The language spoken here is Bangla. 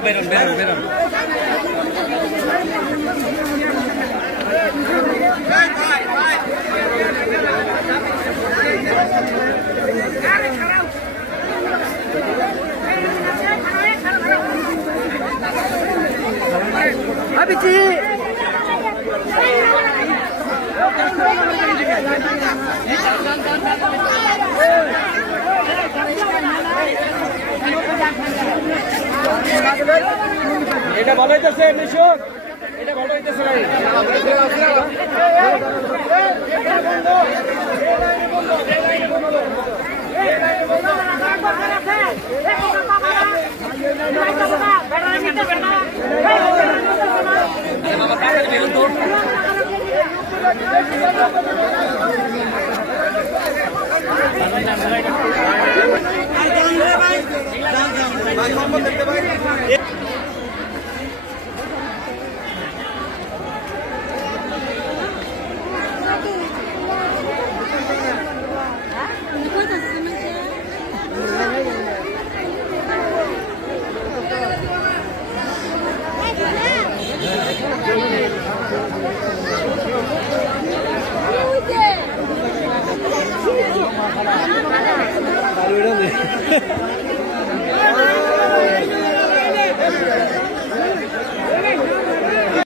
কাকা বেরোন বেরোন বেরোন। ভাবিছি। এটা ভালো হইতেছে মিশুক এটা subscribe cho grande.